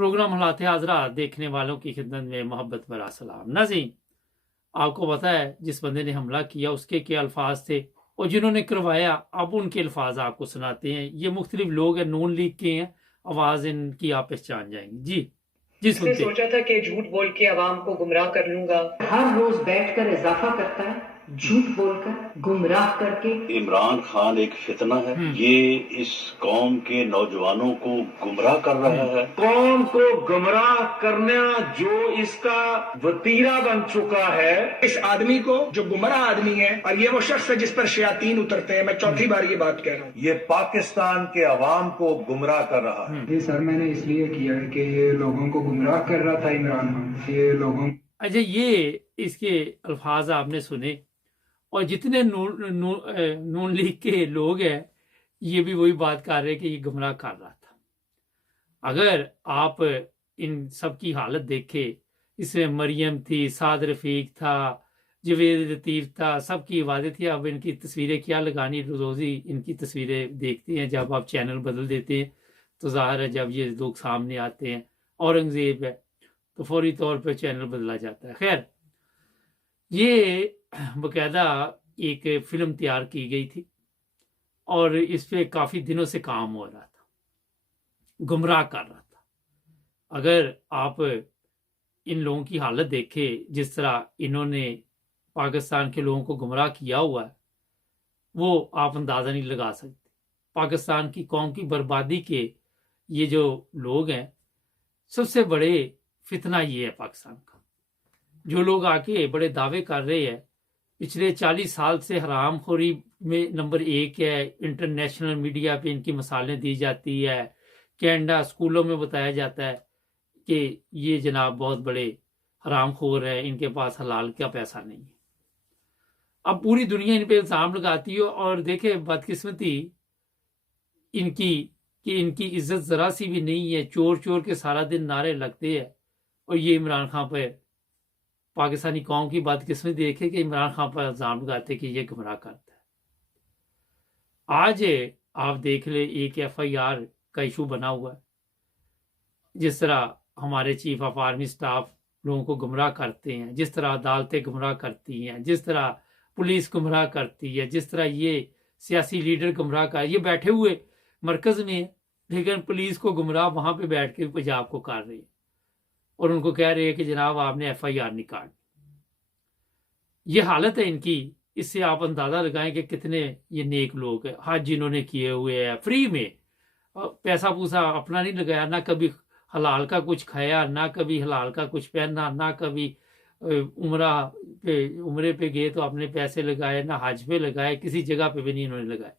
Programme हालात हाजरा देखने वालों की खिदमत में मोहब्बत भरा सलाम। नाज़रीन, आपको पता है जिस बंदे ने हमला किया उसके क्या अल्फाज थे और जिन्होंने करवाया अब उनके अल्फाज आपको सुनाते हैं। ये मुख्तलिफ लोग हैं, नून लीग के हैं, आवाज इनकी आप पहचान जाएंगे। जी जी इसने सुनते। सोचा था कि झूठ बोल के अवाम को गुमराह कर लूंगा। हर रोज बैठकर इजाफा करता है, झूठ बोलकर गुमराह करके। इमरान खान एक फितना है, ये इस कौम के नौजवानों को गुमराह कर रहा है। कौम को गुमराह करना जो इसका वतीरा बन चुका है। इस आदमी को जो गुमराह आदमी है और ये वो शख्स है जिस पर शयातीन उतरते हैं, मैं चौथी बार ये बात कह रहा हूँ, ये पाकिस्तान के अवाम को गुमराह कर रहा है। ये सर मैंने इसलिए किया है कि ये लोगों को गुमराह कर रहा था इमरान खान। ये लोगों अच्छा, ये इसके अल्फाज आपने सुने और जितने नून लीग के लोग हैं ये भी वही बात कर रहे हैं कि ये गुमराह कर रहा था। अगर आप इन सब की हालत देखे, इसमें मरियम थी, साद रफीक था, जवेद लतीफ था, सबकी आवाज़ें थी। अब इनकी तस्वीरें क्या लगानी, रोज़ी इनकी तस्वीरें देखते हैं। जब आप चैनल बदल देते हैं तो ज़ाहिर है जब ये लोग सामने आते हैं, औरंगज़ेब है तो फौरी तौर पर चैनल बदला जाता है। खैर, ये बाकायदा एक फिल्म तैयार की गई थी और इस पे काफ़ी दिनों से काम हो रहा था, गुमराह कर रहा था। अगर आप इन लोगों की हालत देखें, जिस तरह इन्होंने पाकिस्तान के लोगों को गुमराह किया हुआ है, वो आप अंदाज़ा नहीं लगा सकते। पाकिस्तान की कौम की बर्बादी के ये जो लोग हैं, सबसे बड़े फितना ये है पाकिस्तान का। जो लोग आके बड़े दावे कर रहे हैं पिछले 40 साल से हरामखोरी में नंबर 1 है, इंटरनेशनल मीडिया पे इनकी मिसालें दी जाती है, कनाडा स्कूलों में बताया जाता है कि ये जनाब बहुत बड़े हरामखोर है, इनके पास हलाल का पैसा नहीं है। अब पूरी दुनिया इन पे इल्ज़ाम लगाती है और देखे बदकिस्मती इनकी कि इनकी इज्जत ज़रा सी भी नहीं है। चोर चोर के सारा दिन नारे लगते हैं और ये इमरान खान पर, पाकिस्तानी कौम की बदकिस्मती देखे कि इमरान खान पर इल्ज़ाम लगाते कि ये गुमराह करता है। आज आप देख ले, एक FIR का इशू बना हुआ है। जिस तरह हमारे चीफ ऑफ आर्मी स्टाफ लोगों को गुमराह करते हैं, जिस तरह अदालतें गुमराह करती हैं, जिस तरह पुलिस गुमराह करती है, जिस तरह ये सियासी लीडर गुमराह कर, ये बैठे हुए मरकज़ में लेकिन पुलिस को गुमराह वहाँ पे बैठ के पंजाब को कर रही है और उनको कह रहे हैं कि जनाब आपने FIR निकाल। ये हालत है इनकी। इससे आप अंदाज़ा लगाएं कि कितने ये नेक लोग हैं, हज जिन्होंने किए हुए हैं फ्री में, पैसा पूसा अपना नहीं लगाया, ना कभी हलाल का कुछ खाया, ना कभी हलाल का कुछ पहना, ना कभी उम्रे पे गए तो अपने पैसे लगाए, ना हज पे लगाए, किसी जगह पे भी नहीं इन्होंने लगाए।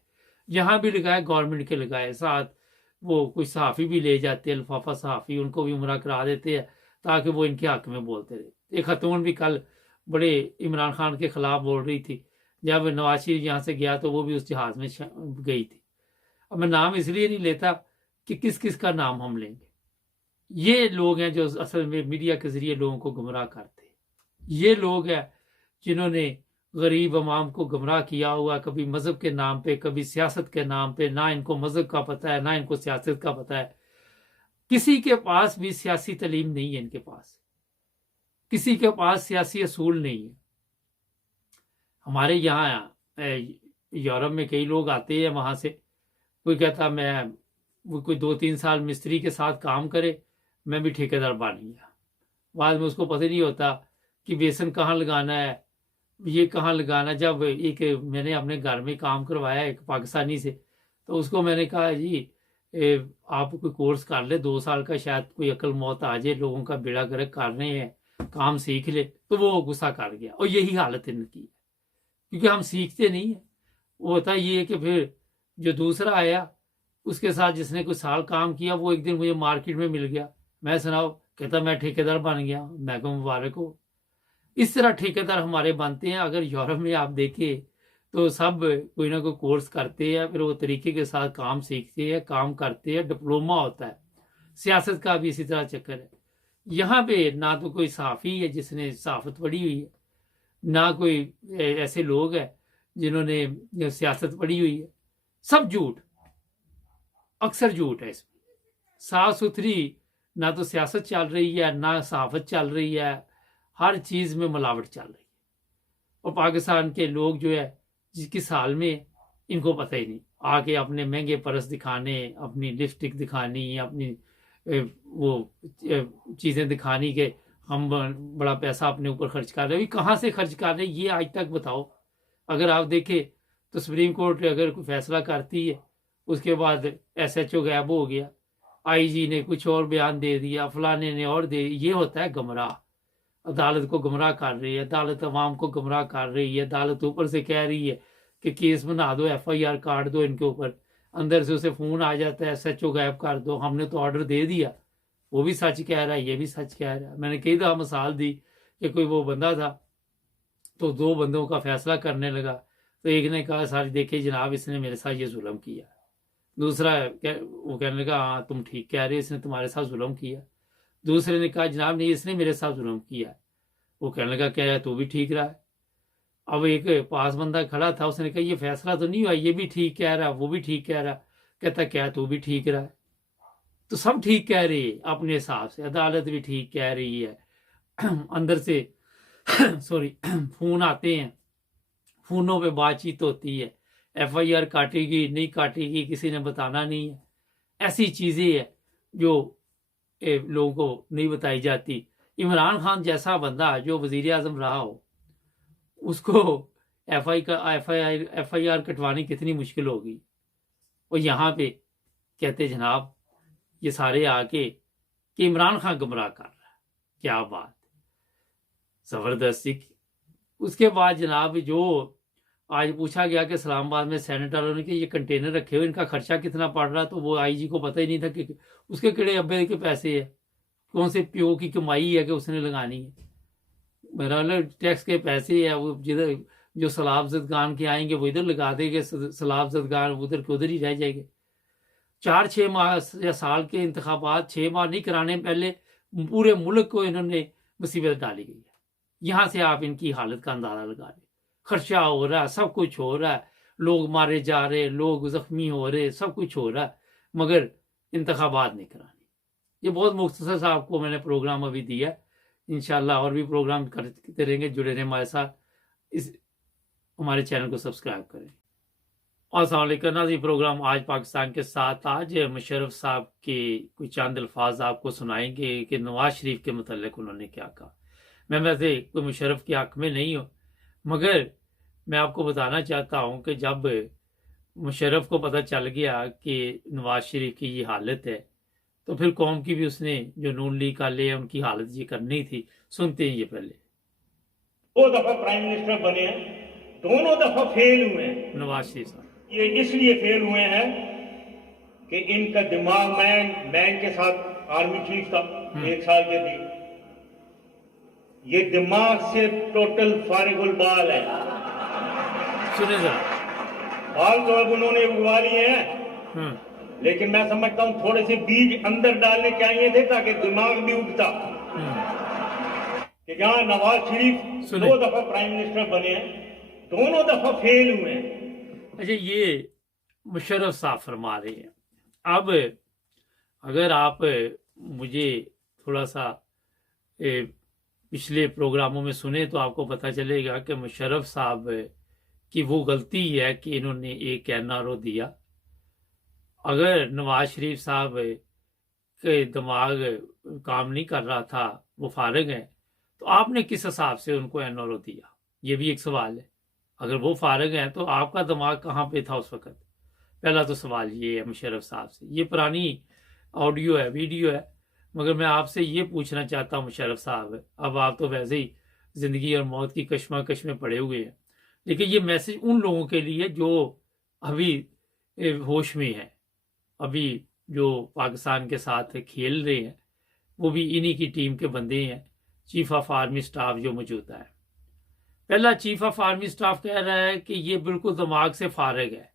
जहाँ भी लगाए गवर्नमेंट के लगाए। साथ वो कुछ सहाफ़ी भी ले जाते हैं, लिफाफा सहाफ़ी, उनको भी उम्रा करा देते हैं ताकि वो इनके हक में बोलते रहे। एक खतून भी कल बड़े इमरान खान के खिलाफ बोल रही थी, जब नवाज शरीफ यहाँ से गया तो वो भी उस जहाज़ में गई थी। अब मैं नाम इसलिए नहीं लेता कि किस किस का नाम हम लेंगे। ये लोग हैं जो असल में मीडिया के ज़रिए लोगों को गुमराह करते हैं। ये लोग हैं जिन्होंने गरीब अवाम को गुमराह किया हुआ, कभी मज़हब के नाम पे, कभी सियासत के नाम पे। ना इनको मज़हब का पता है, ना इनको सियासत का पता है। किसी के पास भी सियासी तालीम नहीं है इनके पास, किसी के पास सियासी असूल नहीं है। हमारे यहाँ यूरोप में कई लोग आते हैं वहाँ से, कोई कहता मैं, वो कोई 2-3 साल मिस्त्री के साथ काम करे, मैं भी ठेकेदार बन गया। बाद में उसको पता नहीं होता कि बेसन कहाँ लगाना है, ये कहाँ लगाना। जब एक मैंने अपने घर में काम करवाया एक पाकिस्तानी से, तो उसको मैंने कहा जी आप कोई कोर्स कर ले 2 साल का, शायद कोई अकल मौत आ जाए, लोगों का बेड़ा गर्क कर रहे हैं, काम सीख ले। तो वो गुस्सा कर गया और यही हालत इनकी है, क्योंकि हम सीखते नहीं है। वो होता ये है कि फिर जो दूसरा आया उसके साथ जिसने कुछ साल काम किया, वो एक दिन मुझे मार्केट में मिल गया, मैं सुनाओ, कहता मैं ठेकेदार बन गया, मैं को मुबारक हो। इस तरह ठेकेदार हमारे बनते हैं। अगर यूरोप में आप देखें तो सब कोई ना कोई कोर्स करते हैं, फिर वो तरीके के साथ काम सीखते हैं, काम करते हैं, डिप्लोमा होता है। सियासत का भी इसी तरह चक्कर है। यहाँ पे ना तो कोई सहाफ़ी है जिसने सहाफ़त पढ़ी हुई है, ना कोई ऐसे लोग हैं जिन्होंने सियासत पढ़ी हुई है। सब झूठ, अक्सर झूठ है इसमें। साफ सुथरी ना तो सियासत चल रही है, ना सहाफत चल रही है, हर चीज़ में मिलावट चल रही है। और पाकिस्तान के लोग जो है जिस हाल में, इनको पता ही नहीं, आके अपने महंगे पर्स दिखाने, अपनी लिपस्टिक दिखानी, अपनी वो चीज़ें दिखानी कि हम बड़ा पैसा अपने ऊपर खर्च कर रहे हैं। कहाँ से खर्च कर रहे हैं ये आज तक बताओ। अगर आप देखें तो सुप्रीम कोर्ट अगर कोई फैसला करती है, उसके बाद SHO गायब हो गया, IG ने कुछ और बयान दे दिया, फलाने ने और दे, ये होता है गुमराह। अदालत को गुमराह कर रही है, अदालत अवाम को गुमराह कर रही है। अदालत ऊपर से कह रही है कि केस बना दो, FIR काट दो इनके ऊपर, अंदर से उसे फ़ोन आ जाता है SHO गायब कर दो, हमने तो ऑर्डर दे दिया। वो भी सच कह रहा है, ये भी सच कह रहा है। मैंने कई दफ़ा मिसाल दी कि कोई वो बंदा था तो 2 बंदों का फैसला करने लगा, तो एक ने कहा सर देखिए जनाब इसने मेरे साथ ये जुल्म किया, दूसरा वो कहने लगा हाँ तुम ठीक कह रहे, इसने तुम्हारे साथ जुल्म किया। दूसरे ने कहा जनाब नहीं इसने मेरे साथ जुल्म किया। वो कहने लगा क्या है तू भी ठीक रहा है। अब एक पास बंदा खड़ा था, उसने कहा ये फैसला तो नहीं हुआ, ये भी ठीक कह रहा, वो भी ठीक कह रहा। कहता क्या तू भी ठीक रहा है। तो सब ठीक कह रही है अपने हिसाब से, अदालत भी ठीक कह रही है, अंदर से सॉरी फोन आते हैं, फोनों पे बातचीत होती है, FIR काटेगी नहीं काटेगी किसी ने बताना नहीं है। ऐसी चीज़ें है जो लोगों को नहीं बताई जाती। इमरान खान जैसा बंदा जो वजीर आज़म रहा हो, उसको FIR कटवानी कितनी मुश्किल होगी। और यहाँ पे कहते जनाब ये सारे आके कि इमरान खान गुमराह कर रहा है, क्या बात, ज़बरदस्ती। उसके बाद जनाब जो आज पूछा गया कि इस्लामाबाद में सेनेटरों ने कि ये कंटेनर रखे हुए इनका खर्चा कितना पड़ रहा, तो वो IG को पता ही नहीं था कि उसके किड़े अब्बे के पैसे है, कौन से प्यो की कमाई है कि उसने लगानी है। मेरा टैक्स के पैसे है, वो जिधर जो सलाब जदगान के आएंगे वो इधर लगा देंगे, सलाब जदगान उधर के उधर ही रह जाएंगे। 4-6 माह या साल के इंतखाबात 6 माह नहीं कराने पहले पूरे मुल्क को इन्होंने मुसीबत डाली गई है। यहाँ से आप इनकी हालत का अंदाजा लगा रहे, खर्चा हो रहा है, सब कुछ हो रहा है, लोग मारे जा रहे, लोग जख्मी हो रहे, सब कुछ हो रहा है, मगर इंतखाबात नहीं कराने। ये बहुत मुख्तसर सा आपको मैंने प्रोग्राम अभी दिया, इंशाल्लाह और भी प्रोग्राम करते रहेंगे, जुड़े रहें हमारे साथ। इस हमारे चैनल को सब्सक्राइब करें। अस्सलाम वालेकुम नाज़रीन, प्रोग्राम आज पाकिस्तान के साथ। आज मुशर्रफ साहब के कुछ चंद अल्फाज आपको सुनाएंगे कि नवाज शरीफ के मतलब उन्होंने क्या कहा। मैं वैसे कोई मुशर्रफ के हक में नहीं हूँ, मगर मैं आपको बताना चाहता हूँ कि जब मुशर्रफ को पता चल गया कि नवाज शरीफ की ये हालत है, तो फिर कौम की भी उसने जो नून लीग वाले हैं उनकी हालत ये करनी थी। सुनते हैं ये पहले। 2 दफा प्राइम मिनिस्टर बने हैं, दोनों दफा फेल हुए हैं। नवाज शरीफ साहब ये इसलिए फेल हुए हैं कि इनका दिमाग, मैं इनके साथ आर्मी चीफ था 1 साल के लिए, ये दिमाग से टोटल फारिगुल बाल है। सुने जरा, बाल तो अब उन्होंने उगवा लिए हैं, लेकिन मैं समझता हूं थोड़े से बीज अंदर डालने चाहिए थे ताकि दिमाग भी उगता। कि जहां नवाज शरीफ 2 दफा प्राइम मिनिस्टर बने हैं, दोनों दफा फेल हुए हैं। अच्छा, ये मुशर्रफ साहब फरमा रहे हैं। अब अगर आप मुझे थोड़ा सा पिछले प्रोग्रामों में सुने तो आपको पता चलेगा कि मुशर्रफ साहब की वो गलती है कि इन्होंने एक NRO दिया। अगर नवाज शरीफ साहब के दिमाग काम नहीं कर रहा था, वो फारिग है, तो आपने किस हिसाब से उनको NRO दिया, ये भी एक सवाल है। अगर वो फारिग हैं तो आपका दिमाग कहाँ पे था उस वक्त? पहला तो सवाल ये है मुशर्रफ साहब से। ये पुरानी ऑडियो है, वीडियो है, मगर मैं आपसे ये पूछना चाहता हूँ मुशर्रफ साहब, अब आप तो वैसे ही ज़िंदगी और मौत की कश्मकश में पड़े हुए हैं, लेकिन ये मैसेज उन लोगों के लिए जो अभी होश में है, अभी जो पाकिस्तान के साथ खेल रहे हैं, वो भी इन्हीं की टीम के बंदे हैं। चीफ ऑफ आर्मी स्टाफ जो मौजूदा है, पहला चीफ ऑफ आर्मी स्टाफ कह रहा है कि ये बिल्कुल दिमाग से फारिग है।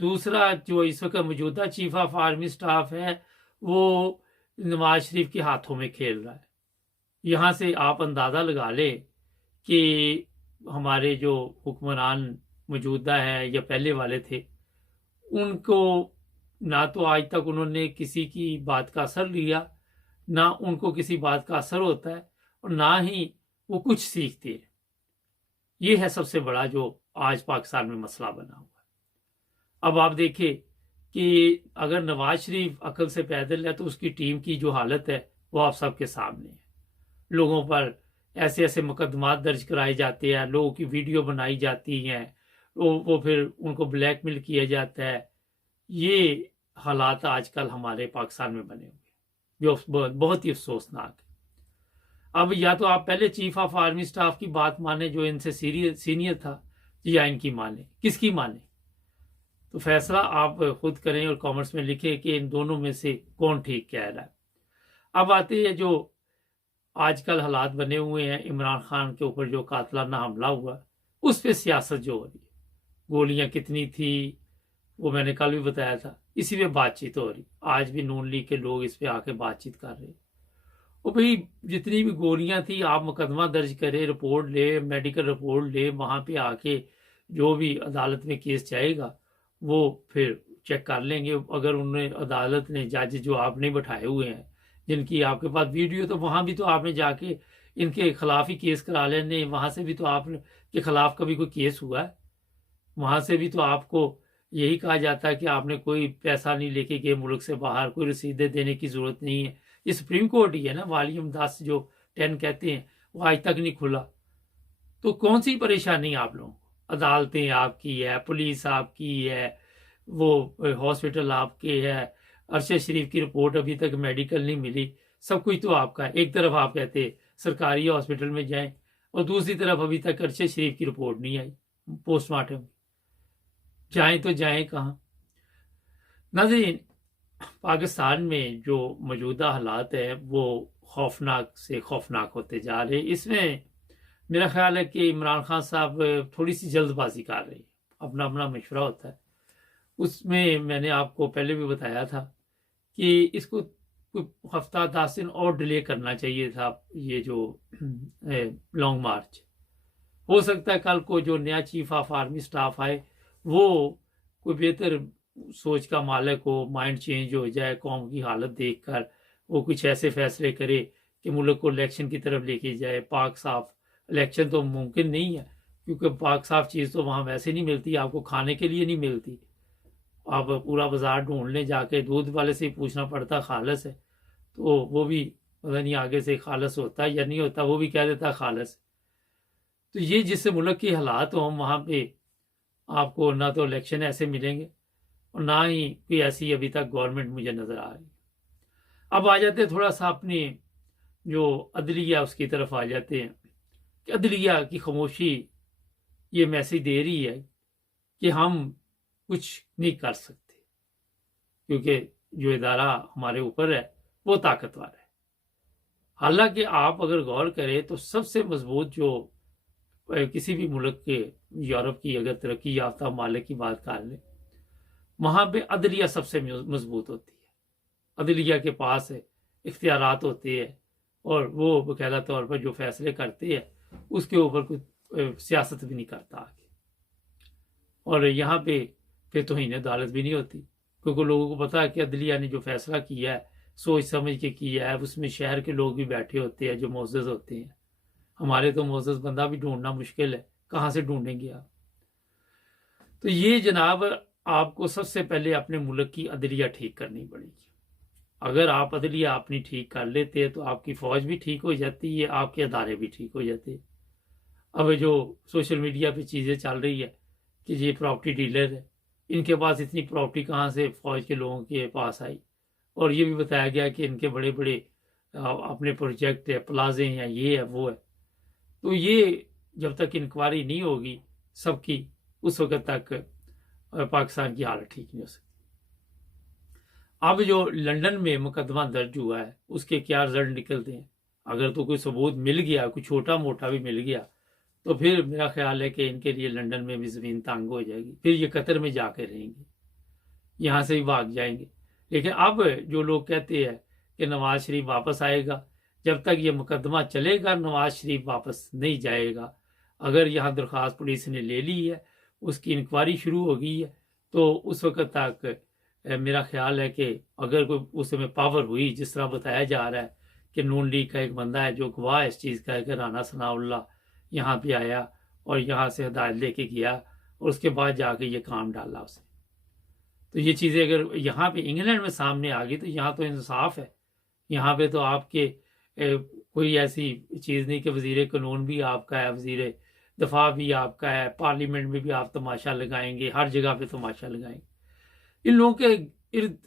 दूसरा जो इस वक्त मौजूदा चीफ ऑफ आर्मी स्टाफ है वो नवाज शरीफ के हाथों में खेल रहा है। यहाँ से आप अंदाज़ा लगा लें कि हमारे जो हुक्मरान मौजूदा है या पहले वाले थे, उनको ना तो आज तक उन्होंने किसी की बात का असर लिया, ना उनको किसी बात का असर होता है और ना ही वो कुछ सीखते हैं। ये है सबसे बड़ा जो आज पाकिस्तान में मसला बना हुआ है। अब आप देखिए कि अगर नवाज शरीफ अकल से पैदल है तो उसकी टीम की जो हालत है वो आप सबके सामने है। लोगों पर ऐसे ऐसे मुकदमात दर्ज कराए जाते हैं, लोगों की वीडियो बनाई जाती हैं, वो फिर उनको ब्लैकमेल किया जाता है। ये हालात आजकल हमारे पाकिस्तान में बने हुए हैं जो बहुत ही अफसोसनाक है। अब या तो आप पहले चीफ ऑफ आर्मी स्टाफ की बात माने जो इनसे सीनियर था, या इनकी माने, किसकी माने? तो फैसला आप खुद करें और कमेंट्स में लिखें कि इन दोनों में से कौन ठीक कह रहा है। अब आते हैं जो आजकल हालात बने हुए हैं, इमरान खान के ऊपर जो कातलाना हमला हुआ उस पर सियासत जो हो रही है, गोलियां कितनी थी वो मैंने कल भी बताया था, इसी पे बातचीत हो रही। आज भी नून लीग के लोग इस पे आके बातचीत कर रहे हैं। और भाई जितनी भी गोलियां थी आप मुकदमा दर्ज करें, रिपोर्ट ले, मेडिकल रिपोर्ट ले, वहां पे आके जो भी अदालत में केस जाएगा वो फिर चेक कर लेंगे। अगर उन्हें अदालत ने जज जो आपने बैठाए हुए हैं जिनकी आपके पास वीडियो, तो वहां भी तो आपने जाके इनके खिलाफ ही केस करा लेने। वहां से भी तो आपके खिलाफ कभी कोई केस हुआ है? वहां से भी तो आपको यही कहा जाता है कि आपने कोई पैसा नहीं लेके गए मुल्क से बाहर, कोई रसीदें देने की जरूरत नहीं है। ये सुप्रीम कोर्ट ही है ना, वॉल्यूम 10 जो 10 कहते हैं वो आज तक नहीं खुला। तो कौन सी परेशानी आप लोगों को? अदालतें आपकी है, पुलिस आपकी है, वो हॉस्पिटल आपके है, अरशद शरीफ की रिपोर्ट अभी तक मेडिकल नहीं मिली, सब कुछ तो आपका है। एक तरफ आप कहते सरकारी हॉस्पिटल में जाएं और दूसरी तरफ अभी तक अरशद शरीफ की रिपोर्ट नहीं आई पोस्टमार्टम। जाएं तो जाएं कहाँ? नाज़रीन, पाकिस्तान में जो मौजूदा हालात है वो खौफनाक से खौफनाक होते जा रहे हैं। इसमें मेरा ख्याल है कि इमरान खान साहब थोड़ी सी जल्दबाजी कर रहे हैं। अपना अपना मशवरा होता है। उसमें मैंने आपको पहले भी बताया था कि इसको हफ्ता 10 दिन और डिले करना चाहिए था। ये जो लॉन्ग मार्च, हो सकता है कल को जो नया चीफ ऑफ आर्मी स्टाफ आए वो कोई बेहतर सोच का मालिक हो, माइंड चेंज हो जाए, कौम की हालत देखकर वो कुछ ऐसे फैसले करे कि मुल्क को इलेक्शन की तरफ लेके जाए। पाक साफ इलेक्शन तो मुमकिन नहीं है क्योंकि पाक साफ चीज़ तो वहाँ वैसे नहीं मिलती, आपको खाने के लिए नहीं मिलती। आप पूरा बाजार ढूंढने जाके दूध वाले से ही पूछना पड़ता खालस है, तो वो भी पता नहीं आगे से खालस होता है या नहीं होता, वो भी कह देता खालस। तो ये जिससे मुल्क के हालात हो वहाँ पे आपको ना तो इलेक्शन ऐसे मिलेंगे और ना ही कोई ऐसी अभी तक गवर्नमेंट मुझे नज़र आ रही। अब आ जाते हैं थोड़ा सा अपनी जो अदलिया उसकी तरफ आ जाते हैं कि अदलिया की खामोशी ये मैसेज दे रही है कि हम कुछ नहीं कर सकते क्योंकि जो इदारा हमारे ऊपर है वो ताकतवर है। हालांकि आप अगर गौर करें तो सबसे मजबूत जो किसी भी मुल्क के, यूरोप की अगर तरक्की याफ्ता मालिक की बात कर लें, वहां पे अदलिया सबसे मजबूत होती है। अदलिया के पास इख्तियारात होते हैं और वो बकायदा तौर पर जो फैसले करते हैं उसके ऊपर कोई सियासत भी नहीं करता आगे। और यहाँ पे फिर तौहीन अदालत भी नहीं होती क्योंकि लोगों को पता है कि अदलिया ने जो फैसला किया है सोच समझ के किया है। उसमें शहर के लोग भी बैठे होते हैं जो मोअज़्ज़ज़ होते हैं। हमारे तो मोअज़्ज़ज़ बंदा भी ढूंढना मुश्किल है, कहाँ से ढूंढेंगे आप? तो ये जनाब आपको सबसे पहले अपने मुल्क की अदलिया ठीक करनी पड़ेगी। अगर आप अदलिया अपनी ठीक कर लेते हैं तो आपकी फौज भी ठीक हो जाती है, आपके अदारे भी ठीक हो जाते हैं। अब जो सोशल मीडिया पे चीज़ें चल रही है कि ये प्रॉपर्टी डीलर है, इनके पास इतनी प्रॉपर्टी कहाँ से फौज के लोगों के पास आई? और ये भी बताया गया कि इनके बड़े बड़े अपने प्रोजेक्ट है, प्लाजे हैं, ये है वो है। तो ये जब तक इंक्वायरी नहीं होगी सबकी, उस वक्त तक पाकिस्तान की हालत ठीक नहीं हो सकती। अब जो लंदन में मुकदमा दर्ज हुआ है उसके क्या रिजल्ट निकलते हैं? अगर तो कोई सबूत मिल गया, कोई छोटा मोटा भी मिल गया, तो फिर मेरा ख्याल है कि इनके लिए लंदन में भी ज़मीन तंग हो जाएगी। फिर ये कतर में जाके रहेंगे, यहाँ से ही भाग जाएंगे। लेकिन अब जो लोग कहते हैं कि नवाज शरीफ वापस आएगा, जब तक ये मुकदमा चलेगा नवाज शरीफ वापस नहीं जाएगा। अगर यहाँ दरख्वास्त पुलिस ने ले ली है, उसकी इंक्वायरी शुरू हो गई है, तो उस वक्त तक मेरा ख्याल है कि अगर कोई उस समय पावर हुई, जिस तरह बताया जा रहा है कि नून लीग का एक बंदा है जो गवाह इस चीज़ का है कि राना सनाउल्लाह यहाँ पे आया और यहाँ से हदायत लेके गया और उसके बाद जाके ये काम डाला उसने, तो ये चीज़ें अगर यहाँ पे इंग्लैंड में सामने आ गई तो यहाँ तो इंसाफ है। यहाँ पे तो आपके कोई ऐसी चीज़ नहीं कि वज़ीर कानून भी आपका है, वज़ीर दफा भी आपका है, पार्लियामेंट में भी आप तमाशा लगाएंगे, हर जगह पे तमाशा लगाएंगे। इन लोगों के इर्द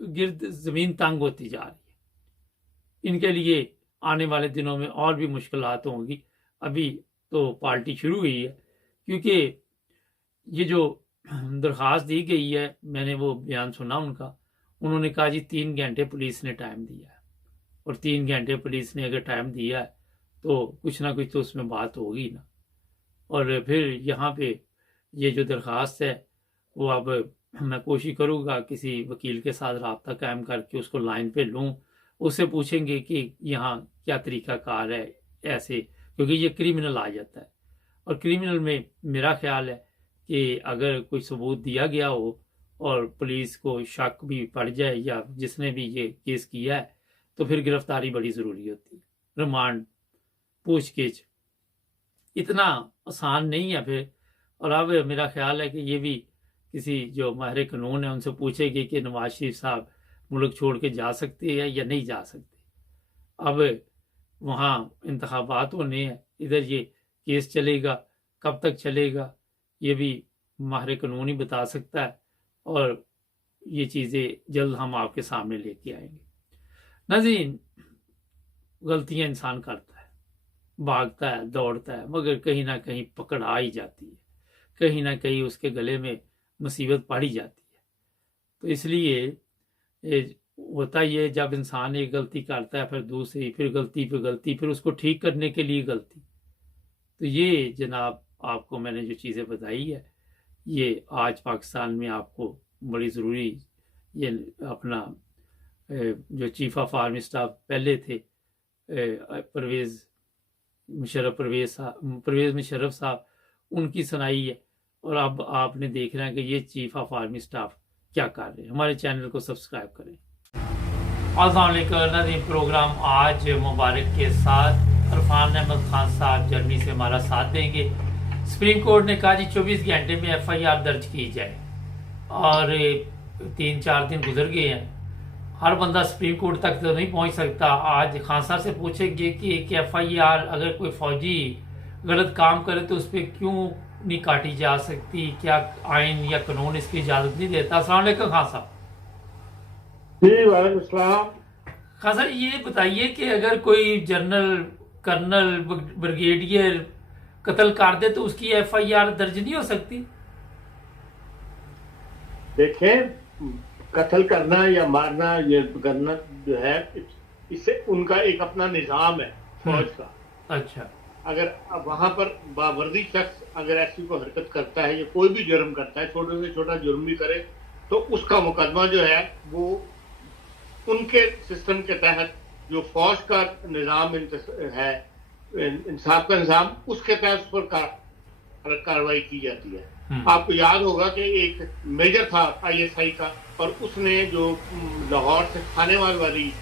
गिर्द ज़मीन तंग होती जा रही है। इनके लिए आने वाले दिनों में और भी मुश्किलात होंगी। अभी तो पार्टी शुरू हुई है, क्योंकि ये जो दरख्वास्त दी गई है, मैंने वो बयान सुना उनका, उन्होंने कहा जी 3 घंटे पुलिस ने टाइम दिया है, और 3 घंटे पुलिस ने अगर टाइम दिया है तो कुछ ना कुछ तो उसमें बात होगी ना। और फिर यहाँ पे ये जो दरख्वास्त है वो अब मैं कोशिश करूँगा किसी वकील के साथ रब्ता कायम करके उसको लाइन पे लूँ, उससे पूछेंगे कि यहाँ क्या तरीक़ाकार है ऐसे, क्योंकि ये क्रिमिनल आ जाता है। और क्रिमिनल में मेरा ख्याल है कि अगर कोई सबूत दिया गया हो और पुलिस को शक भी पड़ जाए या जिसने भी ये केस किया है, तो फिर गिरफ्तारी बड़ी ज़रूरी होती है। रिमांड, पूछगिछ इतना आसान नहीं है फिर। और अब मेरा ख्याल है कि ये भी किसी जो माहिर कानून है उनसे पूछेगी कि नवाज शरीफ साहब मुल्क छोड़ के जा सकते हैं या नहीं जा सकते। अब वहाँ इंतखाबात होने हैं, इधर ये केस चलेगा, कब तक चलेगा ये भी माहिर कानून ही बता सकता है, और ये चीज़ें जल्द हम आपके सामने लेके आएंगे। नाज़रीन, गलतियाँ इंसान करता है, भागता है, दौड़ता है, मगर कहीं ना कहीं पकड़ आ ही जाती है, कहीं ना कहीं उसके गले में मुसीबत पड़ ही जाती है। तो इसलिए होता ये, जब इंसान एक गलती करता है, फिर दूसरी, फिर गलती पे गलती, फिर उसको ठीक करने के लिए गलती, तो ये जनाब आपको मैंने जो चीज़ें बताई है, ये आज पाकिस्तान में आपको बड़ी ज़रूरी, ये अपना जो चीफ ऑफ आर्मी स्टाफ पहले थे परवेज़ मुशर्रफ साहब, उनकी सुनाई है, और अब आपने देखना है कि ये चीफ ऑफ आर्मी स्टाफ क्या कर रहे हैं। हमारे चैनल को सब्सक्राइब करें। अस्सलाम वालेकुम नाज़रीन, प्रोग्राम आज मुबारक के साथ इरफान अहमद खान साहब जर्मनी से हमारा साथ देंगे। सुप्रीम कोर्ट ने कहा जी 24 घंटे में FIR दर्ज की जाए, और 3-4 दिन गुजर गए हैं, हर बंदा सुप्रीम कोर्ट तक तो नहीं पहुंच सकता। आज खान साहब से पूछेंगे कि एक FIR अगर कोई फौजी गलत काम करे तो उस पर क्यों नहीं काटी जा सकती, क्या आइन या कानून इसकी इजाजत नहीं देता। अस्सलाम वालेकुम खान साहब। जी वालेकुम सलाम। खान साहब, ये बताइए कि अगर कोई जनरल, कर्नल, ब्रिगेडियर कत्ल कर दे तो उसकी FIR दर्ज नहीं हो सकती? देखें, कत्ल करना या मारना, ये करना जो है, इससे उनका एक अपना निजाम है फौज का। अच्छा, अगर वहां पर बावर्दी शख्स अगर ऐसी कोई हरकत करता है या कोई भी जुर्म करता है, छोटे से छोटा जुर्म भी करे, तो उसका मुकदमा जो है वो उनके सिस्टम के तहत जो फौज का निजाम है, इंसाफ का निजाम, उसके तहत उस पर कार्रवाई की जाती है। आपको याद होगा कि एक मेजर था ISI का, और उसने जो लाहौर से खानेवाल वाली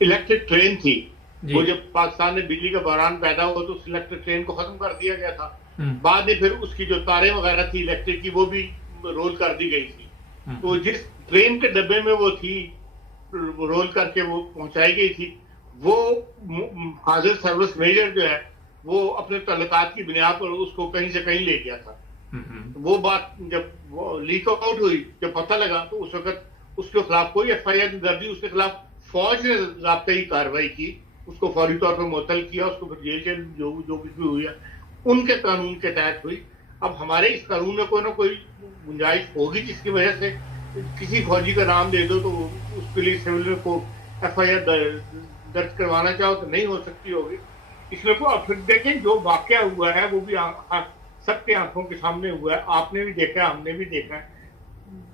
इलेक्ट्रिक ट्रेन थी, वो जब पाकिस्तान में बिजली का बहरान पैदा हुआ तो उस इलेक्ट्रिक ट्रेन को खत्म कर दिया गया था। बाद में फिर उसकी जो तारें वगैरह थी इलेक्ट्रिक की, वो भी रोल कर दी गई थी। तो जिस ट्रेन के डब्बे में वो थी, रोल करके वो पहुंचाई गई थी, वो हाजिर सर्विस मेजर जो है वो अपने तल्लुकात की बुनियाद पर उसको कहीं से कहीं ले गया था। वो बात जब वो लीक आउट हुई, जब पता लगा, तो उस वक्त उसके खिलाफ कोई FIR दर्ज नहीं, उसके खिलाफ फौज ने ज़ाब्ती कार्रवाई की, उसको फौरी तौर पर मुअत्तल किया, उसको फिर जेल के जो कुछ भी हुई है उनके कानून के तहत हुई। अब हमारे इस कानून में कोई ना कोई गुंजाइश होगी जिसकी वजह से किसी फौजी का नाम दे दो तो उसके लिए सिविल को FIR दर्ज करवाना चाहो तो नहीं हो सकती होगी। इसमें को फिर देखें, जो वाकया हुआ है वो भी सबके आंखों के सामने हुआ है, आपने भी देखा है, हमने भी देखा है,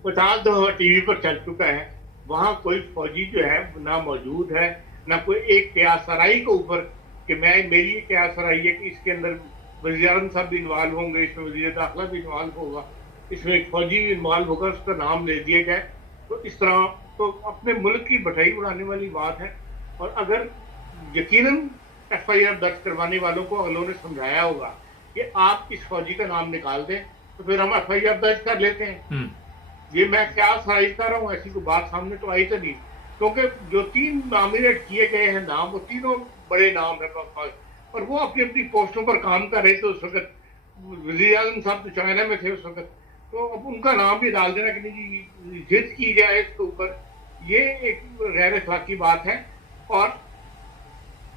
50 दफा TV पर चल चुका है। वहां कोई फौजी जो है ना मौजूद है, ना कोई एक क्यासराई के ऊपर कि मेरी क्यासराई है कि इसके अंदर वज़ीर आज़म साहब भी इन्वॉल्व होंगे, इसमें वज़ीर दाखिला भी इन्वॉल्व होगा, इसमें एक फौजी इन्वॉल्व होकर उसका नाम ले दिया गया। तो इस तरह तो अपने मुल्क की बधाई उड़ाने वाली बात है। और अगर यकीनन FIR दर्ज करवाने वालों को अगलों ने समझाया होगा कि आप इस फौजी का नाम निकाल दें, तो फिर हम FIR दर्ज कर लेते हैं। ये मैं क्या साइज कर रहा हूँ, ऐसी कोई बात सामने तो आई तो नहीं, क्योंकि जो 3 नॉमिनेट किए गए हैं नाम, वो तीनों बड़े नाम है और वो अपनी अपनी पोस्टों पर काम कर रहे थे उस वक्त। वज़ीर आज़म साहब तो चाइना में थे उस वक्त, तो अब उनका नाम भी डाल देना कि नहीं जिद की जाए इसके ऊपर, ये एक गैर अखलाकी बात है। और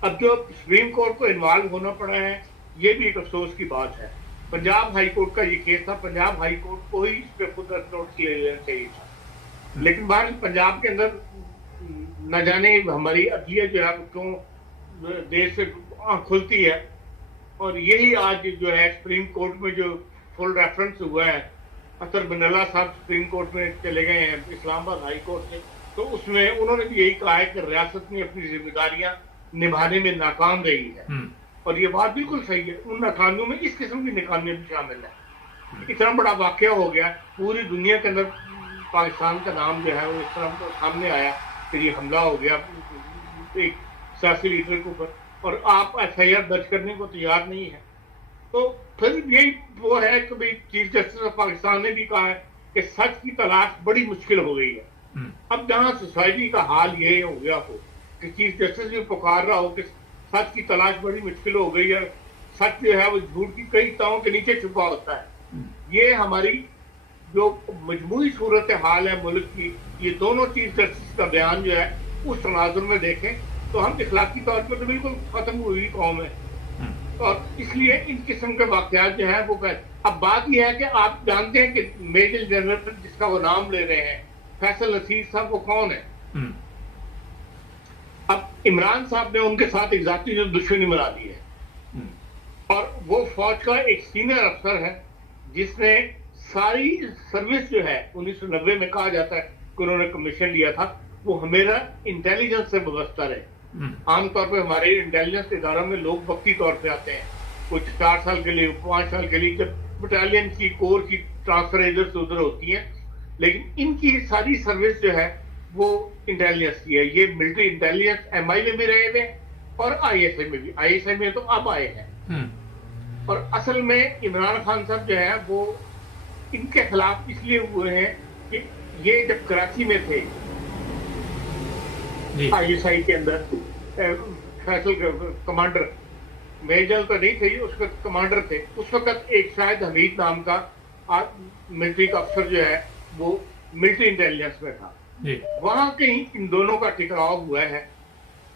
अब जो सुप्रीम कोर्ट को इन्वॉल्व होना पड़ा है, ये भी एक अफसोस की बात है। पंजाब हाई कोर्ट का ये केस था, पंजाब हाई कोर्ट को ही इस पर खुद नोट किया जाना चाहिए था। लेकिन बाहर पंजाब के अंदर न जाने हमारी अदलिया जो है क्यों देश से आँख खुलती है। और यही आज जो है सुप्रीम कोर्ट में जो फुल रेफरेंस हुआ है, अतर बनला साहब सुप्रीम कोर्ट में चले गए हैं इस्लामाबाद हाई कोर्ट से, तो उसमें उन्होंने भी यही कहा है कि रियासत में अपनी जिम्मेदारियां निभाने में नाकाम रही है। और ये बात बिल्कुल सही है, उन नाकामियों में इस किस्म की नाकामियां भी शामिल है। इतना बड़ा वाकया हो गया, पूरी दुनिया के अंदर पाकिस्तान का नाम जो है वो इस तरह तो सामने आया कि ये हमला हो गया एक सियासी लीडर के ऊपर, और आप FIR दर्ज करने को तैयार नहीं है। तो फिर यही वो है कि भाई चीफ जस्टिस ऑफ पाकिस्तान ने भी कहा है कि सच की तलाश बड़ी मुश्किल हो गई है। अब जहां सोसाइटी का हाल ये हो गया हो कि चीफ जस्टिस भी पुकार रहा हो कि सच की तलाश बड़ी मुश्किल हो गई है, सच जो है वो झूठ की कई ताओं के नीचे छुपा होता है। ये हमारी जो मजमूई सूरत हाल है मुल्क की, ये दोनों चीफ जस्टिस का बयान जो है उस तनाजुर में देखें तो हम इखलाकी तौर पर तो बिल्कुल खत्म हुई कौम है। और इसलिए इन किस्म के वाकयात जो है वो अब बात यह है कि आप जानते हैं कि मेजर जनरल जिसका वो नाम ले रहे हैं फैसल नसीर साहब, वो कौन है? अब इमरान साहब ने उनके साथ एक जाती जो दुश्मनी बना दी है, और वो फौज का एक सीनियर अफसर है जिसने सारी सर्विस जो है 1990 में कहा जाता है कि उन्होंने कमीशन लिया था, वो हमेशा इंटेलिजेंस से वाबस्ता रहे। आमतौर पर हमारे इंटेलिजेंस इदारों में लोग वक्ती तौर पे आते हैं, कुछ 4 साल के लिए 5 साल के लिए, जब बटालियन की कोर की ट्रांसफर इधर से उधर होती है। लेकिन इनकी सारी सर्विस जो है वो इंटेलिजेंस की है। ये मिलिट्री इंटेलिजेंस MI में भी रहे थे और ISI में भी, ISI में तो अब आए हैं। और असल में इमरान खान साहब जो है वो इनके खिलाफ इसलिए हुए हैं कि ये जब कराची में थे ISI के अंदर फैसल कमांडर, मेजर तो नहीं थे, उस वक्त कमांडर थे। उस वक्त एक शायद हमीद नाम का मिलिट्री का अफसर जो है वो मिलिट्री इंटेलिजेंस में था। वहां कहीं इन दोनों का टकराव हुआ है,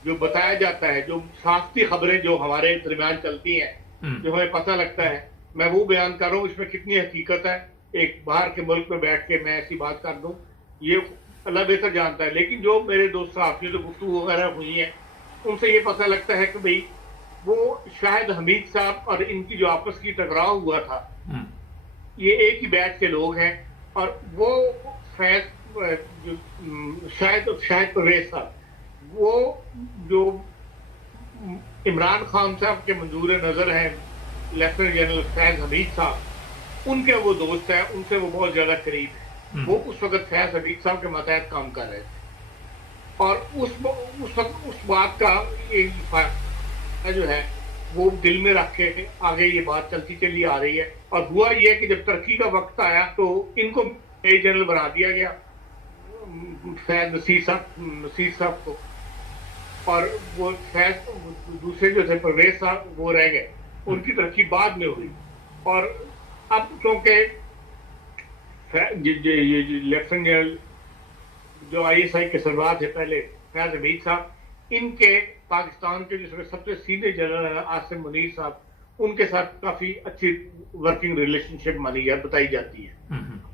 जो बताया जाता है, जो साफ्ती खबरें जो हमारे दरमियान चलती हैं, जो हमें पता लगता है, मैं वो बयान कर रहा हूँ। इसमें कितनी हकीकत है, एक बाहर के मुल्क में बैठ के मैं ऐसी बात कर दूं, ये अल्लाह बेहतर जानता है। लेकिन जो मेरे दोस्त साथियों से गुफ्तगू वगैरह हुई है, उनसे ये पता लगता है कि भाई वो शायद हमीद साहब और इनकी जो आपस की टकराव हुआ था, ये एक ही बैच के लोग हैं। और वो शायद परवेज साहब, वो जो इमरान खान साहब के मंजूर नजर हैं, लेफ्टिनेंट जनरल फैज हमीद साहब, उनके वो दोस्त हैं, उनसे वो बहुत ज्यादा करीब है। वो उस वक्त फैज हमीद साहब के मतहत काम कर रहे थे, और उस वक्त उस बात का एक जो है वो दिल में रख के आगे ये बात चलती चली आ रही है। और हुआ ये कि जब तरक्की का वक्त आया तो इनको मेजर जनरल बना दिया गया, फैज नसीर साहब को, और वो फैज दूसरे जो थे परवेज साहब वो रह गए, उनकी तरक्की बाद में हुई। और अब क्योंकि लेफ्टिनेंट जनरल जो ISI के सरबराह थे पहले, फैज हमीद साहब, इनके पाकिस्तान के जिसमें सबसे सीनियर जनरल है आसिम मुनीर साहब, उनके साथ काफी अच्छी वर्किंग रिलेशनशिप मानी बताई जाती है।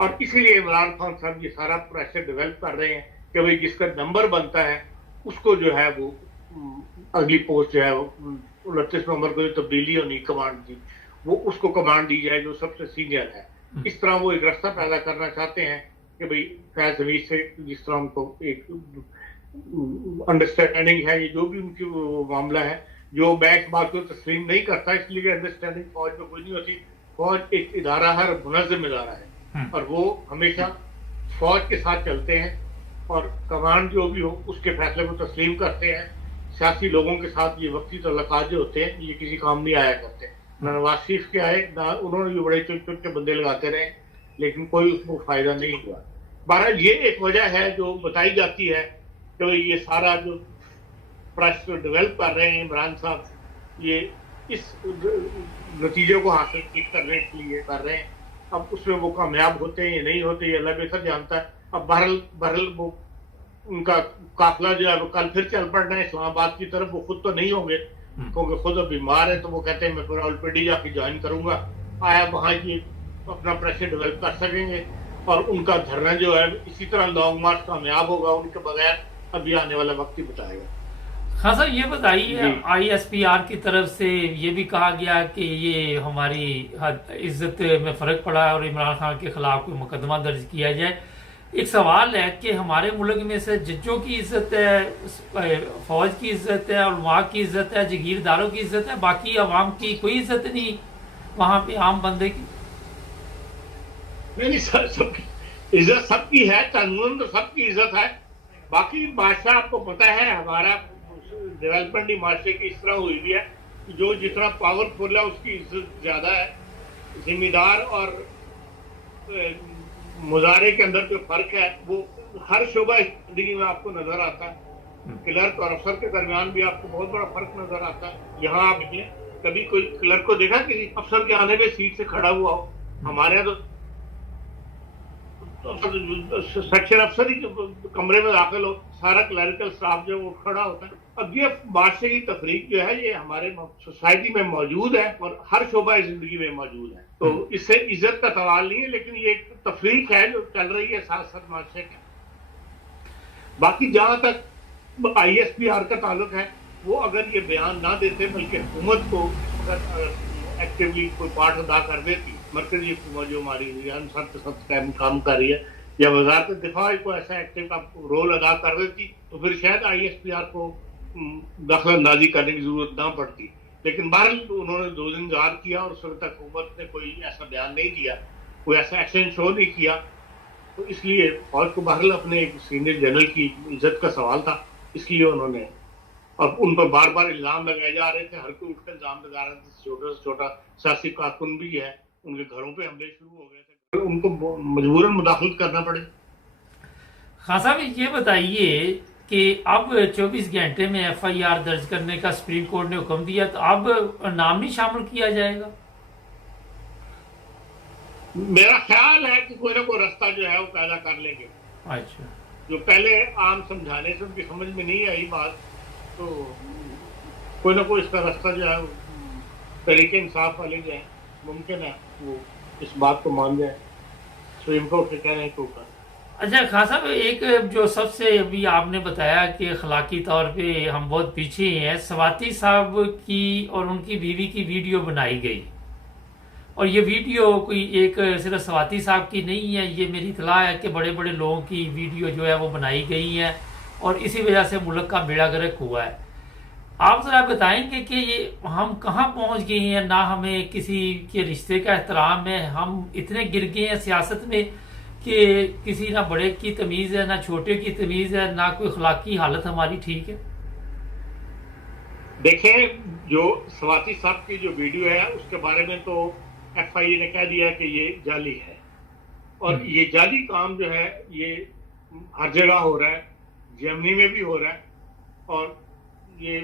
और इसीलिए इमरान खान साहब ये सारा प्रेशर डेवलप कर रहे हैं कि भाई जिसका नंबर बनता है उसको जो है वो अगली पोस्ट जो है वो 29 नवंबर को जो तब्दीली होनी कमांड की, वो उसको कमांड दी जाए जो सबसे सीनियर है। इस तरह वो एक रास्ता पैदा करना चाहते हैं कि भाई फैज हमीद से जिस तरह उनको एक अंडरस्टैंडिंग है, ये जो भी उनकी मामला है, जो मैं इस बात को तस्लीम नहीं करता, इसलिए अंडरस्टैंडिंग फौज में कोई नहीं होती। फौज एक इदारा है, मुनज़्ज़म इदारा है, और वो हमेशा फौज के साथ चलते हैं और कमांड जो भी हो उसके फैसले को तस्लीम करते हैं। सियासी लोगों के साथ ये वक्ती तल्लुकात जो होते हैं ये किसी काम नहीं आया करते। ना नवाज शरीफ के आए, ना उन्होंने भी बड़े चुन चुन के बंदे लगाते रहे, लेकिन कोई उसको फायदा नहीं हुआ। बहरहाल ये एक वजह है जो बताई जाती है कि ये सारा जो प्रेस डेवलप कर रहे हैं इमरान साहब, ये इस नतीजे को हासिल करने के लिए कर रहे हैं। अब उसमें वो कामयाब होते हैं या नहीं होते ये अल्लाह बेहतर जानता है। अब बहरहाल वो उनका काफिला जो है वो कल फिर चल पड़ना है इस्लामाबाद की तरफ। वो खुद तो नहीं होंगे क्योंकि खुद अब बीमार है, तो वो कहते हैं मैं फिर ऑलरेडी जाके ज्वाइन करूंगा। आया वहां ये अपना प्रेशर डेवलप कर सकेंगे और उनका धरना जो है इसी तरह लॉन्ग मार्च कामयाब होगा उनके बगैर। अभी आने वाला वक्त ही बताएगा। हाँ सर, ये बताइए, ISPR की तरफ से ये भी कहा गया कि ये हमारी इज्जत में फर्क पड़ा है और इमरान खान के खिलाफ कोई मुकदमा दर्ज किया जाए। एक सवाल है कि हमारे मुल्क में से जजों की इज्जत है, फौज की इज्जत है, उलमा की इज्जत है, जगीरदारों की इज्जत है, बाकी अवाम की कोई इज्जत नहीं वहां पे आम बंदे की। नहीं, सबकी इज्जत सबकी है, कानून तो सबकी इज्जत है। बाकी बादशाह आपको पता है हमारा डेवलपमेंट ही माशरे की इस तरह हुई भी है कि जो जितना पावरफुल है उसकी इज्जत ज्यादा है। जिम्मेदार और मुजारे के अंदर जो फर्क है वो हर शोबा जिंदगी में आपको नजर आता है। क्लर्क और अफसर के दरमियान भी आपको बहुत बड़ा फर्क नजर आता है। यहाँ आप कभी कोई क्लर्क को देखा किसी अफसर के आने में सीट से खड़ा हुआ हो? हमारे यहाँ तो सेक्शन अफसर ही कमरे में दाखिल हो, सारा क्लरिकल स्टाफ जो वो खड़ा होता है। अब ये बादशाह की तफरीक जो है ये हमारे सोसाइटी में मौजूद है और हर शोबा जिंदगी में मौजूद है। तो इससे इज्जत का सवाल नहीं है, लेकिन ये एक तफरीक है जो चल रही है साथ साथ माशरे के। बाकी जहां तक ISPR का ताल्लुक है, वो अगर ये बयान ना देते बल्कि हुकूमत को अगर एक्टिवली कोई पार्ट अदा कर देती, मरकजी हुकूमत जो हमारी सख्त काम कर रही है, या वजारत दिफा को ऐसा एक्टिव का रोल अदा कर देती, तो फिर शायद ISPR को दखल अंदाजी करने की जरूरत ना पड़ती। लेकिन बहरहाल उन्होंने 2 दिन इंतजार किया और उस वक्त तक हुकूमत ने कोई ऐसा बयान नहीं दिया, कोई ऐसा एक्शन शो नहीं किया। तो इसलिए फौज को बहरहाल अपने एक सीनियर जनरल की इज्जत का सवाल था, इसलिए उन्होंने, और उन पर बार बार इल्जाम लगाए जा रहे थे, हर कोई उठकर इल्जाम लगा रहा था। छोटा से छोटा सियासी कारकुन भी है, उनके घरों पे हमले शुरू हो गए थे, उनको मजबूरन मुदाखलत करना पड़े। खान साहब ये बताइए कि अब 24 घंटे में FIR दर्ज करने का सुप्रीम कोर्ट ने हुक्म दिया, तो अब नाम नहीं शामिल किया जाएगा? मेरा ख्याल है कि कोई ना कोई रास्ता जो है वो पैदा कर लेंगे। अच्छा, जो पहले आम समझाने से उनकी समझ में नहीं आई बात, तो कोई ना कोई इसका रास्ता जो है तरीके इंसाफ वाले जो है मुमकिन है वो इस बात को मान जाए, सुप्रीम कोर्ट के कहने के ऊपर। अच्छा खान साहब, एक जो सबसे अभी आपने बताया कि अखलाकी तौर पे हम बहुत पीछे हैं, स्वाति साहब की और उनकी बीवी की वीडियो बनाई गई, और ये वीडियो कोई एक सिर्फ स्वाति साहब की नहीं है, ये मेरी इतला है कि बड़े बड़े लोगों की वीडियो जो है वो बनाई गई है और इसी वजह से मुल्क का बेड़ा गर्क हुआ है। आप जरा बताएंगे कि ये हम कहाँ पहुंच गए हैं? ना हमें किसी के रिश्ते का एहतराम है, हम इतने गिर गए हैं सियासत में कि किसी ना बड़े की तमीज है, ना छोटे की तमीज है, ना कोई अखलाकी हालत हमारी ठीक है। देखें, जो स्वाति साहब की जो वीडियो है उसके बारे में तो FIA ने कह दिया कि ये जाली है, और ये जाली काम जो है ये हर जगह हो रहा है, जर्मनी में भी हो रहा है, और ये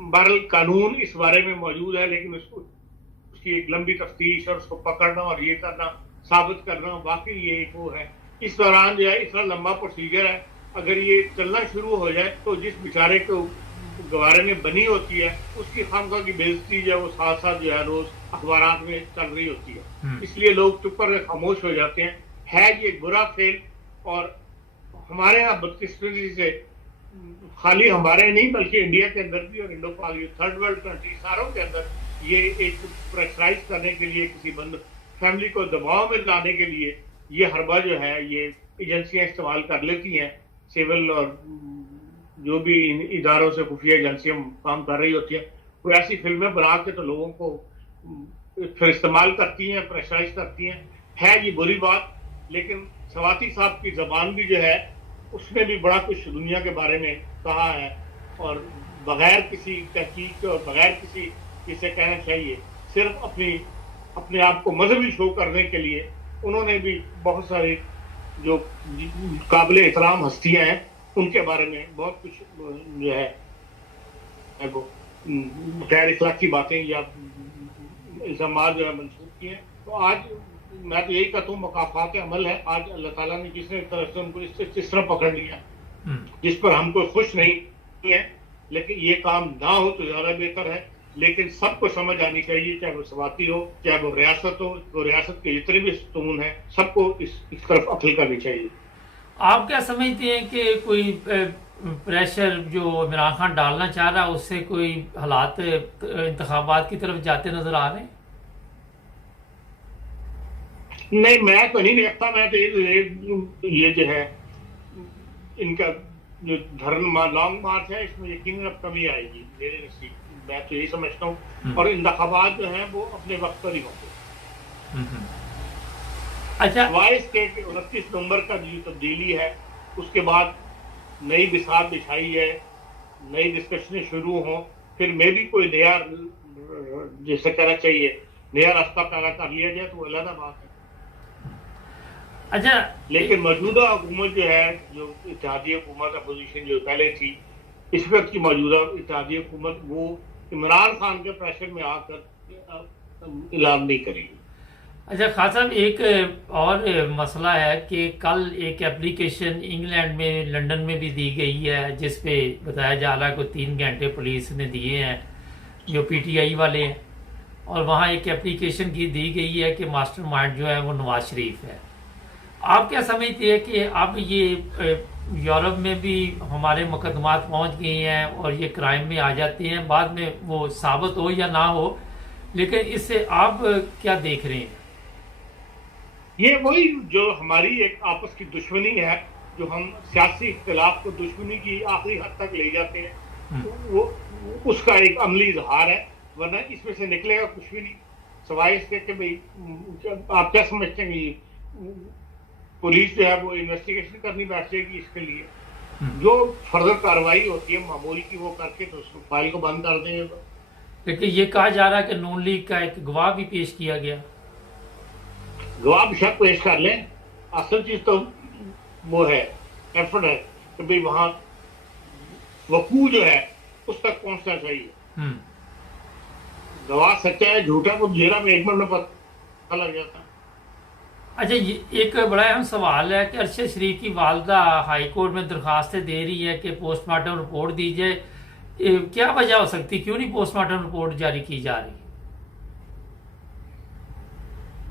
बहरहाल कानून इस बारे में मौजूद है, लेकिन उसकी एक लंबी तफ्तीश और उसको पकड़ना और ये करना, साबित करना, बाकी ये एक वो है। इस दौरान जो है इतना लंबा प्रोसीजर है, अगर ये चलना शुरू हो जाए तो जिस बेचारे को गवारे में बनी होती है उसकी खामखा की बेइज्जती जो है वो साथ साथ जो है रोज अखबार में चल रही होती है। इसलिए लोग चुप कर खामोश हो जाते हैं। है ये बुरा फेल, और हमारे यहाँ बदकिस्मती से खाली हमारे नहीं बल्कि इंडिया के अंदर भी और इंडो पाक थर्ड वर्ल्ड कंट्री सारों के अंदर ये एक प्रेशराइज करने के लिए, किसी बंद फैमिली को दबाव में लाने के लिए ये हरबा जो है ये एजेंसियां इस्तेमाल कर लेती हैं। सिविल और जो भी इदारों से खुफिया एजेंसियां काम कर रही होती हैं, कोई ऐसी फिल्में बना के तो लोगों को फिर इस्तेमाल करती हैं, प्रेशराइज करती हैं। है ये बुरी बात, लेकिन सवाती साहब की जबान भी जो है उसने भी बड़ा कुछ दुनिया के बारे में कहा है, और बगैर किसी तहकीक और बगैर किसी किसे कहना चाहिए, सिर्फ अपने आप को मजहबी शो करने के लिए उन्होंने भी बहुत सारी जो काबिल एहतराम हस्तियां हैं उनके बारे में बहुत कुछ जो है वो गैर इखलाकी बातें या इल्जामात जो है मंसूब किए हैं। तो आज मैं तो यही कहता हूँ मकाफात अमल है। आज अल्लाह ताला ने जिस तरह से उनको इस तरह पकड़ लिया जिस पर हम कोई खुश नहीं है, लेकिन ये काम ना हो तो ज्यादा बेहतर है। लेकिन सबको समझ आनी चाहिए, चाहे वो सवाती हो चाहे वो रियासत हो, तो रियासत के जितने भी सुतून है सबको इस तरफ अखल करनी चाहिए। आप क्या समझते हैं कि कोई प्रेशर जो इमरान खान डालना चाह रहा है उससे कोई हालात इंतखाबात की तरफ जाते नजर आ रहे हैं? नहीं, मैं तो नहीं देखता। मैं तो ये जो है इनका जो लॉन्ग मार्च है इसमें यकीन अब कमी आएगी मेरे नसीब, मैं तो यही समझता हूँ। और इंतखाबात जो है वो अपने वक्त पर ही होंगे। अच्छा, 29 नवंबर का जो तब्दीली है उसके बाद नई बिसात बिछाई है, नई डिस्कशनें शुरू हों, फिर में भी कोई नया जैसे कहना चाहिए नया रास्ता पैदा कर लिया जाए तो अलग बात है। अच्छा, लेकिन मौजूदा हुकूमत जो है, जो इत्तेहादी हुकूमत अपोजिशन जो पहले थी, इस वक्त की मौजूदा इत्तेहादी हुकूमत वो इमरान खान के प्रेशर में आकर ऐलान नहीं करेगी। अच्छा खान साहब, एक और मसला है कि कल एक एप्लीकेशन इंग्लैंड में लंदन में भी दी गई है जिस पे बताया जा रहा है कि 3 घंटे पुलिस ने दिए हैं जो पीटीआई वाले हैं, और वहाँ एक एप्लीकेशन की दी गई है कि मास्टरमाइंड जो है वो नवाज शरीफ है। आप क्या समझते हैं कि अब ये यूरोप में भी हमारे मुकदमात पहुंच गए हैं और ये क्राइम में आ जाते हैं, बाद में वो साबित हो या ना हो, लेकिन इससे आप क्या देख रहे हैं? ये वही जो हमारी एक आपस की दुश्मनी है, जो हम सियासी इख्तिलाफ को दुश्मनी की आखिरी हद तक ले जाते हैं, वो उसका एक अमली इजहार है। वरना इसमें से निकलेगा कुछ भी नहीं, सवाए इसके कि भाई आप क्या समझते हैं पुलिस जो है वो इन्वेस्टिगेशन करनी बैठ जाएगी इसके लिए, जो फर्दर कार्रवाई होती है मामूल की वो करके तो उसको फाइल को बंद कर देंगे। लेकिन ये कहा जा रहा है कि नून लीग का एक गवाह भी पेश किया गया। गवाह बेशक पेश कर लें, असल चीज तो वो है एफर्ट है कि भाई वहां वकू जो है उस तक पहुंचना चाहिए। गवाह सच्चा है झूठा को जेरा में 1 मिनट में पता लग जाता है। अच्छा, ये एक बड़ा अहम सवाल है कि अरशद शरीफ की वालदा हाई कोर्ट में दरखास्तें दे रही है कि पोस्टमार्टम रिपोर्ट दी जाए, क्या वजह हो सकती, क्यों नहीं पोस्टमार्टम रिपोर्ट जारी की जा रही?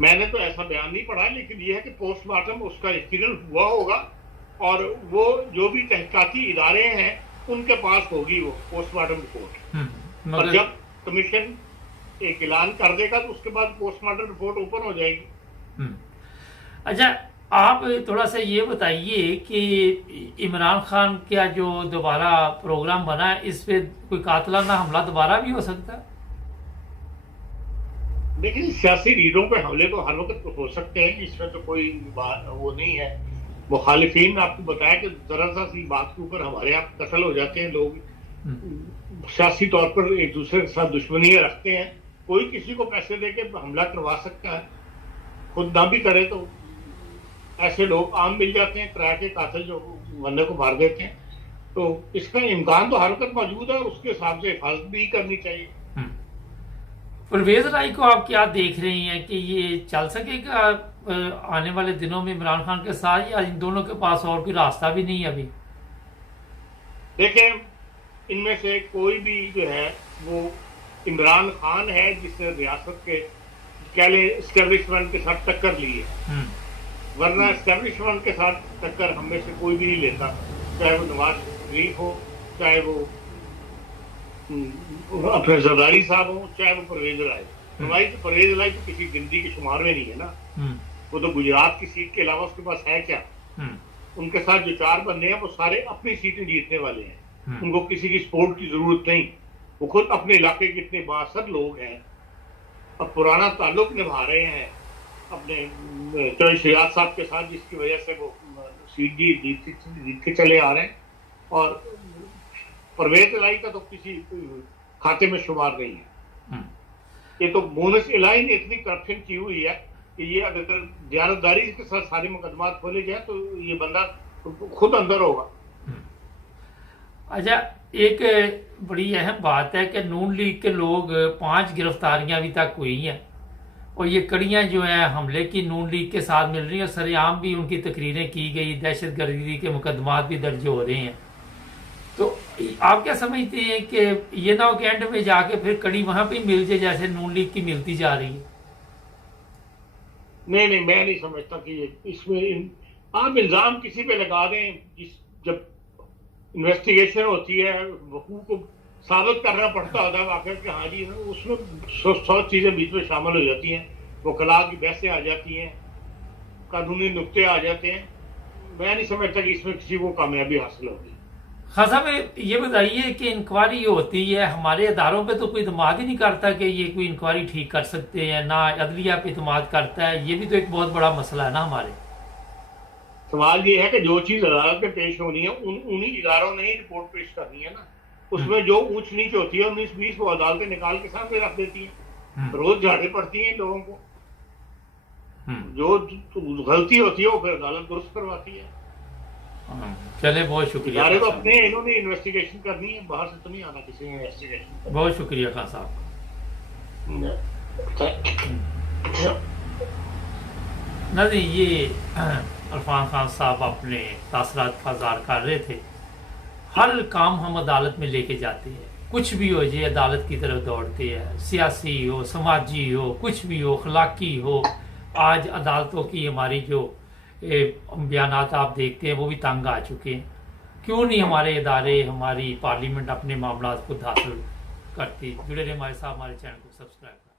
मैंने तो ऐसा बयान नहीं पढ़ा, लेकिन यह है कि पोस्टमार्टम उसका यकीनन हुआ होगा और वो जो भी तहकीकाती इदारे हैं उनके पास होगी वो पोस्टमार्टम रिपोर्ट। और जब कमीशन एक ऐलान कर देगा तो उसके बाद पोस्टमार्टम रिपोर्ट ओपन हो जाएगी। अच्छा, आप थोड़ा सा ये बताइए कि इमरान खान का जो दोबारा प्रोग्राम बना है इस पे कोई कातलाना हमला दोबारा भी हो सकता है? देखिए, सियासी लीडरों पे हमले तो हर वक्त हो सकते हैं, इसमें तो कोई बात वो नहीं है। मुखालिफिन ने आपको बताया कि जरा सा सी बात के ऊपर हमारे यहाँ कत्ल हो जाते हैं लोग, सियासी तौर पर एक दूसरे के साथ दुश्मनियां रखते हैं। कोई किसी को पैसे देके हमला करवा सकता है, खुद ना भी करे तो ऐसे लोग आम मिल जाते हैं, किराए के कातिल जो बंदे को मार देते हैं। तो इसका इम्कान तो हर वक्त मौजूद है, उसके हिसाब से हिफाजत भी करनी चाहिए। परवेज राय को आप क्या देख रही हैं कि ये चल सकेगा आने वाले दिनों में इमरान खान के साथ, या इन दोनों के पास और कोई रास्ता भी नहीं है अभी? देखें, इनमें से कोई भी जो है वो इमरान खान है जिसने रियासत के कह ले एस्टेब्लिशमेंट के साथ टक्कर ली है, वरना एस्टेब्लिशमेंट के साथ टक्कर हम में से कोई भी नहीं लेता, चाहे वो नवाज शरीफ हो, चाहे वो अपने जरदारी साहब हो, चाहे वो परवेज राय। परवेज राय तो किसी गिनती के शुमार में नहीं है ना, वो तो गुजरात की सीट के अलावा उसके पास है क्या? उनके साथ जो 4 बंदे हैं वो सारे अपनी सीटें जीतने वाले हैं, उनको किसी की सपोर्ट की जरूरत नहीं। वो खुद अपने इलाके के इतने बासर लोग हैं और पुराना ताल्लुक निभा रहे हैं अपने चौधरी शहजाद साहब के साथ, जिसकी वजह से वो सीट जीत के चले आ रहे हैं। और परवेज इलाही का तो किसी खाते में शुमार नहीं है। ये तो मोनस इलाही ने इतनी करप्शन की हुई है कि ये अगर दयानतदारी के साथ सारे मुकदमात खोले जाए तो ये बंदा खुद अंदर होगा। अच्छा, एक बड़ी अहम बात है कि नून लीग के लोग 5 गिरफ्तारियां अभी तक हुई हैं और ये कड़ियां जो हैं हमले की नून लीग के साथ मिल रही हैं और सरेआम भी उनकी तकरीरें की गई, दहशतगर्दी के मुकदमात भी दर्ज हो रहे हैं। तो आप क्या समझते हैं कि ये ना हो कि एंड में जाके फिर कड़ी वहां पे मिल जाए जैसे नून लीग की मिलती जा रही है? नहीं, मैं नहीं समझता कि इसमें आप इल्जाम किसी पे लगा दें। जब इन्वेस्टिगेशन होती है, वकूल को साबित करना पड़ता होता है वाकई कि हाँ जी, उसमें 100 चीजें बीच में शामिल हो जाती हैं, वकला की बहसें आ जाती हैं, कानूनी नुक्ते आ जाते हैं। मैं नहीं समझता कि इसमें किसी को कामयाबी हासिल होगी। खान साहब, ये बताइए कि इंक्वायरी होती है, हमारे अदारों पे तो कोई इतमाद ही नहीं करता कि ये कोई इंक्वायरी ठीक कर सकते हैं, ना अदलिया पे इतमाद करता है। ये भी तो एक बहुत बड़ा मसला है ना हमारे। सवाल ये है कि जो चीज अदालत में पेश होनी है उन्हीं इदारों ने ही रिपोर्ट पेश करनी है ना। उसमें जो ऊंच नीच होती है 19-20 वो अदालतें निकाल के सामने रख देती हैं, रोज झाड़े पड़ती हैं लोगों को। जो गलती होती है वो फिर अदालत दुरुस्त करवाती है। चले, बहुत शुक्रिया। तो अपने इन्होंने इन्वेस्टिगेशन करनी है, बाहर से तो नहीं आना किसी ने इन्वेस्टिगेशन। बहुत शुक्रिया खान साहब। नहीं, ये इरफान खान साहब अपने तासरात का इज़हार कर रहे थे। हर काम हम अदालत में लेके जाते हैं, कुछ भी हो जाए अदालत की तरफ दौड़ते हैं, सियासी हो, समाजी हो, कुछ भी हो, अखलाकी हो। आज अदालतों की हमारी जो बयानात आप देखते हैं वो भी तंग आ चुके हैं। क्यों नहीं हमारे इदारे, हमारी पार्लियामेंट अपने मामला खुद हासिल करती? जुड़े रहे हमारे साथ, हमारे चैनल को सब्सक्राइब करें।